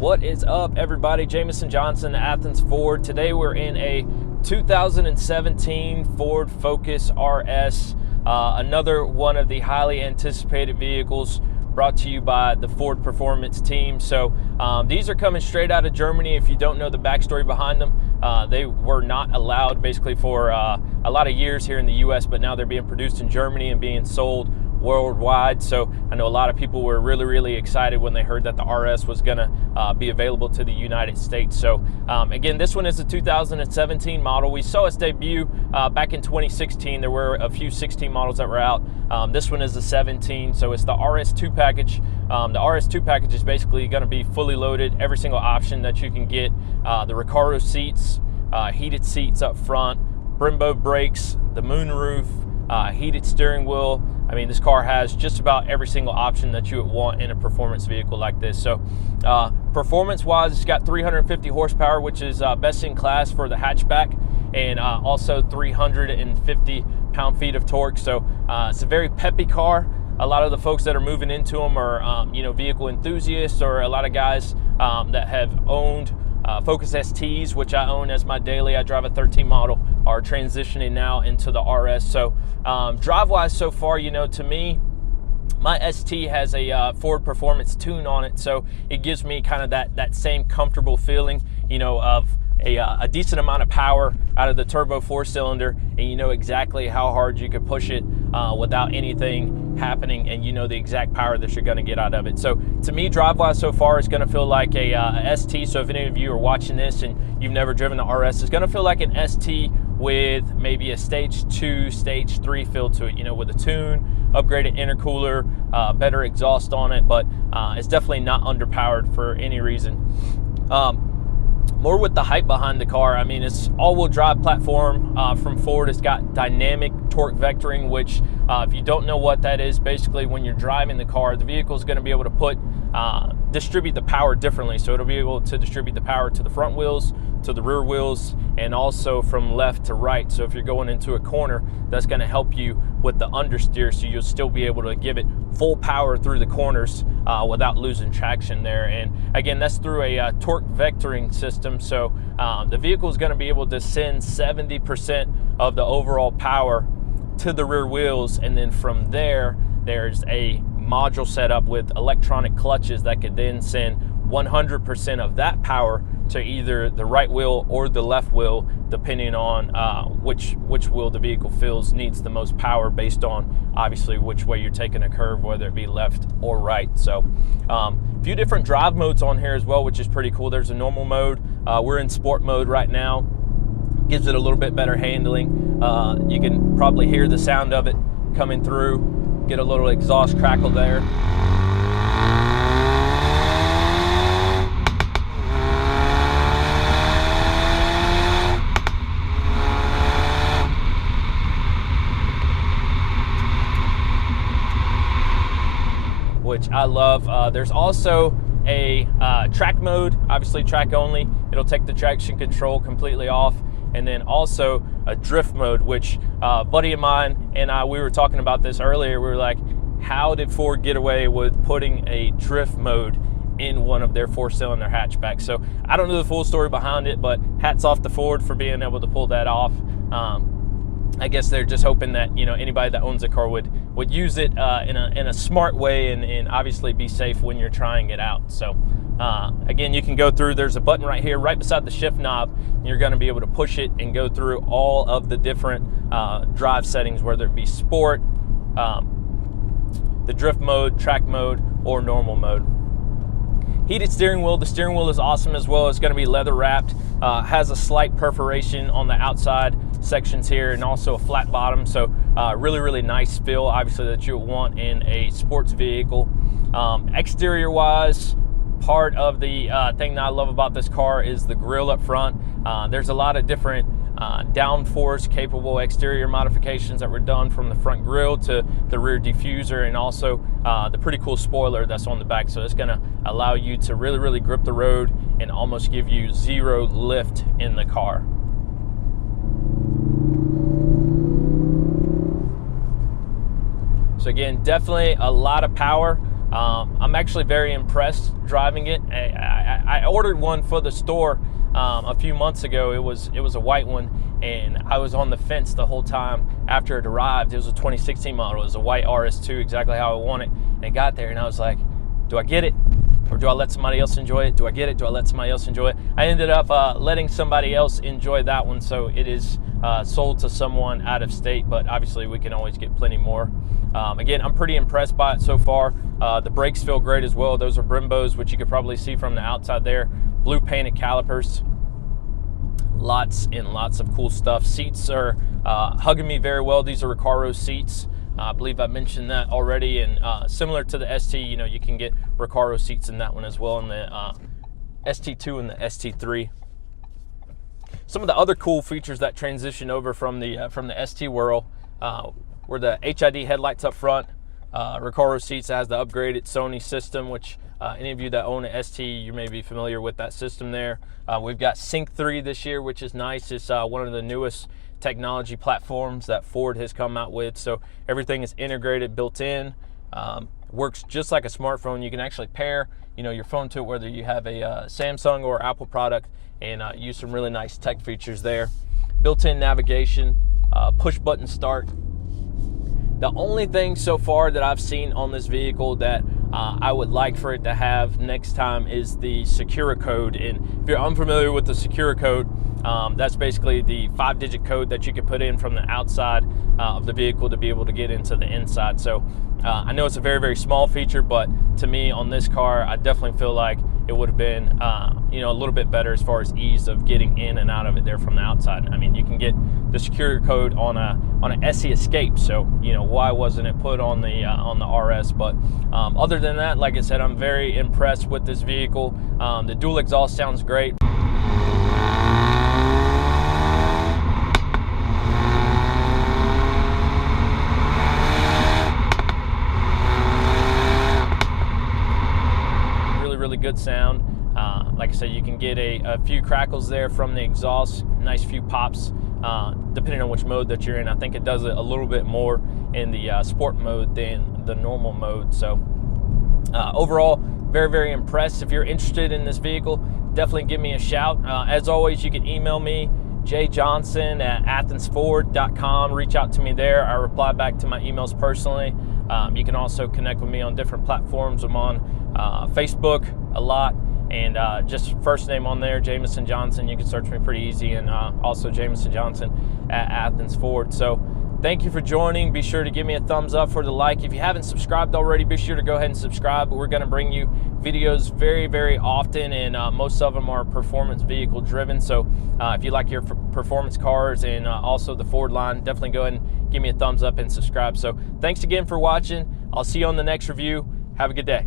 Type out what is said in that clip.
What is up, everybody? Jamison Johnson, Athens Ford. Today we're in a 2017 Ford Focus RS, another one of the highly anticipated vehicles brought to you by the Ford Performance team. So these are coming straight out of Germany. If you don't know the backstory behind them, they were not allowed basically for a lot of years here in the US, but now they're being produced in Germany and being sold worldwide. So I know a lot of people were really excited when they heard that the RS was gonna be available to the United States. So again, this one is a 2017 model. We saw its debut back in 2016. There were a few 16 models that were out. This one is a 17, so it's the RS2 package. The RS2 package is basically going to be fully loaded, every single option that you can get. The Recaro seats, heated seats up front, Brembo brakes, the moonroof, heated steering wheel. I mean, this car has just about every single option that you would want in a performance vehicle like this. So performance-wise, it's got 350 horsepower, which is best in class for the hatchback, and also 350 pound-feet of torque. So it's a very peppy car. A lot of the folks that are moving into them are, vehicle enthusiasts, or a lot of guys that have owned Focus STs, which I own as my daily. I drive a 13 model, are transitioning now into the RS. So drive-wise so far, to me, my ST has a Ford Performance tune on it, so it gives me kind of that same comfortable feeling, of a decent amount of power out of the turbo 4-cylinder, and you know exactly how hard you could push it without anything happening, and you know the exact power that you're going to get out of it. So to me, drive-wise so far, it's going to feel like a ST. So if any of you are watching this and you've never driven the RS, it's going to feel like an ST with maybe a stage 2, stage 3 feel to it, with a tune, upgraded intercooler, better exhaust on it, but it's definitely not underpowered for any reason. More with the hype behind the car. I mean, it's all-wheel drive platform from Ford. It's got dynamic torque vectoring, which if you don't know what that is, basically when you're driving the car, the vehicle is going to be able to distribute the power differently. So it'll be able to distribute the power to the front wheels, to the rear wheels, and also from left to right. So if you're going into a corner, that's going to help you with the understeer, so you'll still be able to give it full power through the corners without losing traction there. And again, that's through a torque vectoring system. So the vehicle is going to be able to send 70% of the overall power to the rear wheels, and then from there, there's a module set up with electronic clutches that could then send 100% of that power to either the right wheel or the left wheel, depending on which wheel the vehicle feels needs the most power, based on obviously which way you're taking a curve, whether it be left or right. So a few different drive modes on here as well, which is pretty cool. There's a normal mode. We're in sport mode right now. Gives it a little bit better handling. You can probably hear the sound of it coming through. Get a little exhaust crackle there. Which I love. There's also a track mode, obviously track only. It'll take the traction control completely off. And then also a drift mode, which a buddy of mine and we were talking about this earlier. We were like, how did Ford get away with putting a drift mode in one of their 4-cylinder hatchbacks? So I don't know the full story behind it, but hats off to Ford for being able to pull that off. I guess they're just hoping that anybody that owns a car would would use it in a smart way and obviously be safe when you're trying it out. So again, you can go through, there's a button right here right beside the shift knob, and you're going to be able to push it and go through all of the different drive settings, whether it be sport, the drift mode, track mode, or normal mode. Heated steering wheel. The steering wheel is awesome as well. It's going to be leather wrapped, has a slight perforation on the outside sections here, and also a flat bottom, so really nice feel, obviously, that you would want in a sports vehicle. Exterior wise, part of the thing that I love about this car is the grille up front. There's a lot of different downforce capable exterior modifications that were done, from the front grille to the rear diffuser, and also the pretty cool spoiler that's on the back. So it's going to allow you to really grip the road and almost give you zero lift in the car. So again, definitely a lot of power. I'm actually very impressed driving it. I ordered one for the store a few months ago. It was a white one, and I was on the fence the whole time after it arrived. It was a 2016 model. It was a white RS2, exactly how I want it. And it got there, and I was like, do I get it, or do I let somebody else enjoy it? Do I get it? Do I let somebody else enjoy it? I ended up letting somebody else enjoy that one, so it is sold to someone out of state, but obviously we can always get plenty more. Again, I'm pretty impressed by it so far. The brakes feel great as well. Those are Brembos, which you could probably see from the outside there. Blue painted calipers. Lots and lots of cool stuff. Seats are hugging me very well. These are Recaro seats. I believe I mentioned that already, and similar to the ST, you know, you can get Recaro seats in that one as well, in the ST2 and the ST3. Some of the other cool features that transition over from the ST world were the HID headlights up front, Recaro seats. Has the upgraded Sony system, which any of you that own an ST, you may be familiar with that system there. We've got Sync 3 this year, which is nice. It's one of the newest technology platforms that Ford has come out with, so everything is integrated, built in. Works just like a smartphone. You can actually pair, you know, your phone to it, whether you have a Samsung or Apple product, and use some really nice tech features there. Built-in navigation, push button start. The only thing so far that I've seen on this vehicle that I would like for it to have next time is the SecuraCode. And if you're unfamiliar with the SecuraCode, that's basically the 5-digit code that you can put in from the outside of the vehicle to be able to get into the inside. So I know it's a very small feature, but to me on this car, I definitely feel like it would have been you know, a little bit better as far as ease of getting in and out of it there from the outside. I mean, you can get the SecuraCode on an SE Escape, so you know, why wasn't it put on the RS? But other than that, like I said, I'm very impressed with this vehicle. The dual exhaust sounds great. Really good sound. Like I said, you can get a few crackles there from the exhaust, nice few pops, depending on which mode that you're in. I think it does it a little bit more in the sport mode than the normal mode. So overall, very impressed. If you're interested in this vehicle, definitely give me a shout. As always, you can email me, jjohnson@athensford.com. Reach out to me there. I reply back to my emails personally. You can also connect with me on different platforms. I'm on Facebook a lot, and just first name on there, Jamison Johnson. You can search me pretty easy, and also Jamison Johnson at Athens Ford. So thank you for joining. Be sure to give me a thumbs up for the like. If you haven't subscribed already, be sure to go ahead and subscribe. We're going to bring you videos very often, and most of them are performance vehicle driven. So if you like your performance cars and also the Ford line, definitely go ahead and give me a thumbs up and subscribe. So thanks again for watching. I'll see you on the next review. Have a good day.